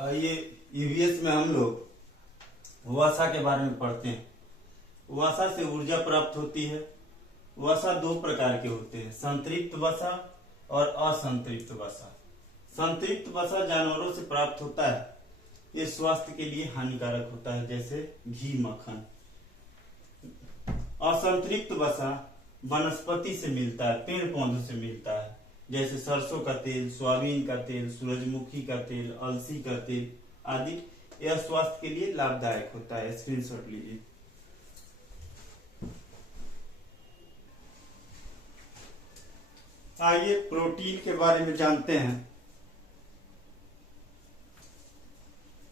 ये ईवीएस में हम लोग वसा के बारे में पढ़ते हैं। वसा से ऊर्जा प्राप्त होती है। वसा दो प्रकार के होते हैं, संतृप्त वसा और असंतृप्त वसा। संतृप्त वसा जानवरों से प्राप्त होता है, ये स्वास्थ्य के लिए हानिकारक होता है, जैसे घी, मक्खन। असंतृप्त वसा वनस्पति से मिलता है, पेड़ पौधों से मिलता है, जैसे सरसों का तेल, सोयाबीन का तेल, सूरजमुखी का तेल, अलसी का तेल आदि। यह स्वास्थ्य के लिए लाभदायक होता है। स्क्रीनशॉट लीजिए। आइए प्रोटीन के बारे में जानते हैं।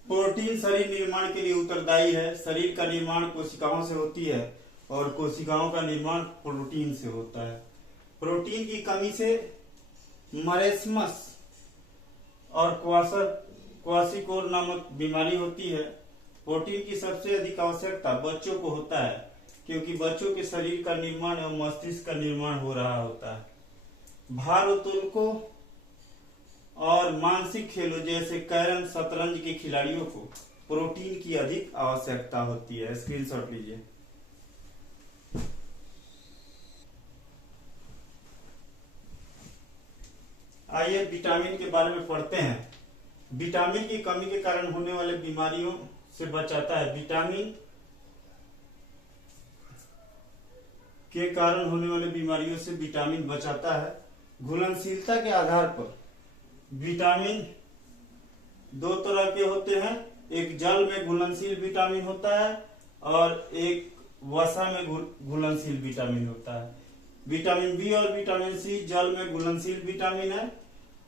प्रोटीन शरीर निर्माण के लिए उत्तरदायी है। शरीर का निर्माण कोशिकाओं से होती है और कोशिकाओं का निर्माण प्रोटीन से होता है। प्रोटीन की कमी से मरेस्मस और क्वाशिकोर नामक बीमारी होती है। प्रोटीन की सबसे अधिक आवश्यकता बच्चों को होता है, क्योंकि बच्चों के शरीर का निर्माण एवं मस्तिष्क का निर्माण हो रहा होता है। भारोत्तोलकों और मानसिक खेलों जैसे कैरम, शतरंज के खिलाड़ियों को प्रोटीन की अधिक आवश्यकता होती है। स्क्रीनशॉट लीजिए। आइए विटामिन के बारे में पढ़ते हैं। विटामिन की कमी के कारण होने वाले बीमारियों से बचाता है। विटामिन के कारण होने वाले बीमारियों से विटामिन बचाता है। घुलनशीलता के आधार पर विटामिन दो तरह के होते हैं, एक जल में घुलनशील विटामिन होता है और एक वसा में घुलनशील विटामिन होता है। विटामिन बी और विटामिन सी जल में घुलनशील विटामिन है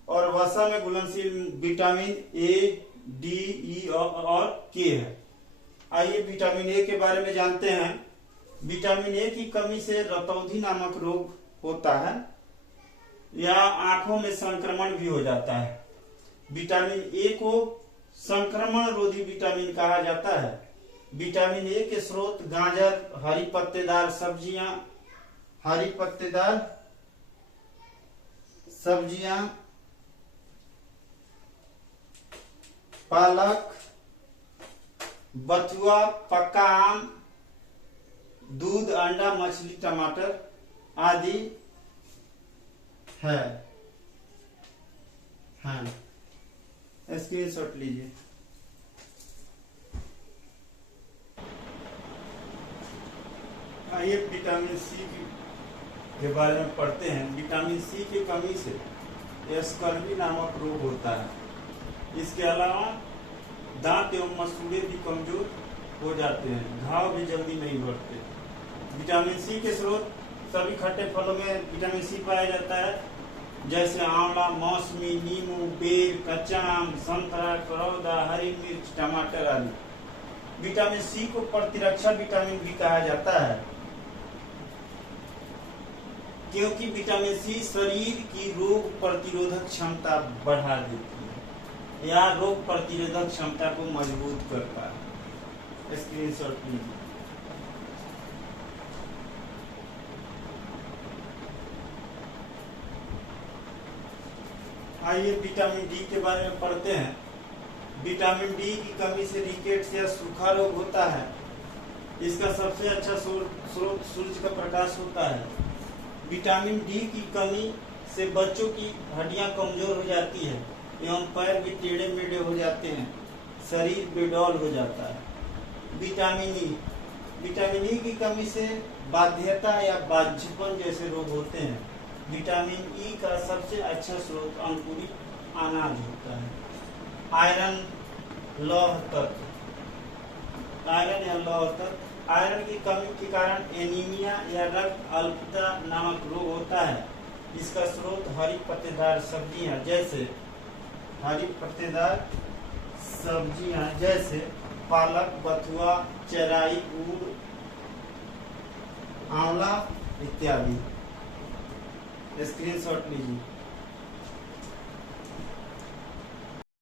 और वसा में घुलनशील विटामिन ए, डी, ई और के है। आइए विटामिन ए के बारे में जानते हैं। विटामिन ए की कमी से रतौंधी नामक रोग होता है या आंखों में संक्रमण भी हो जाता है। विटामिन ए को संक्रमण रोधी विटामिन कहा जाता है। विटामिन ए के स्रोत गाजर, हरी पत्तेदार सब्जियां, पालक, बथुआ, पक्का आम, दूध, अंडा, मछली, टमाटर आदि है। हाँ, स्क्रीनशॉट लीजिए। आइए विटामिन सी के बारे में पढ़ते हैं। विटामिन सी की कमी से स्कर्वी नामक रोग होता है। इसके अलावा दांत एवं मसूड़े भी कमजोर हो जाते हैं, घाव भी जल्दी नहीं बढ़ते। विटामिन सी के स्रोत सभी खट्टे फलों में विटामिन सी पाया जाता है, जैसे आंवला, मौसमी, नींबू, बेर, कच्चा आम, संतरा, करौदा, हरी मिर्च, टमाटर आदि। विटामिन सी को प्रतिरक्षा विटामिन भी कहा जाता है, क्योंकि विटामिन सी शरीर की रोग प्रतिरोधक क्षमता बढ़ा देती है या रोग प्रतिरोधक क्षमता को मजबूत करता है। स्क्रीनशॉट लीजिए। आइए विटामिन डी के बारे में पढ़ते हैं। विटामिन डी की कमी से रिकेट्स या सूखा रोग होता है। इसका सबसे अच्छा स्रोत सूर्य का प्रकाश होता है। विटामिन डी की कमी से बच्चों की हड्डियां कमजोर हो जाती है एवं पैर भी टेढ़े मेढ़े हो जाते हैं, शरीर बेडौल हो जाता है। विटामिन ई की कमी से बाध्यता या बाझपन जैसे रोग होते हैं। विटामिन ई का सबसे अच्छा स्रोत अंकुरित अनाज होता है। आयरन या लौह तत्व। आयरन की कमी के कारण एनीमिया या रक्त अल्पता नामक रोग होता है। इसका स्रोत हरी पत्तेदार सब्जियां जैसे पालक, बथुआ, चराई, उड़, आंवला इत्यादि। स्क्रीनशॉट लीजिए।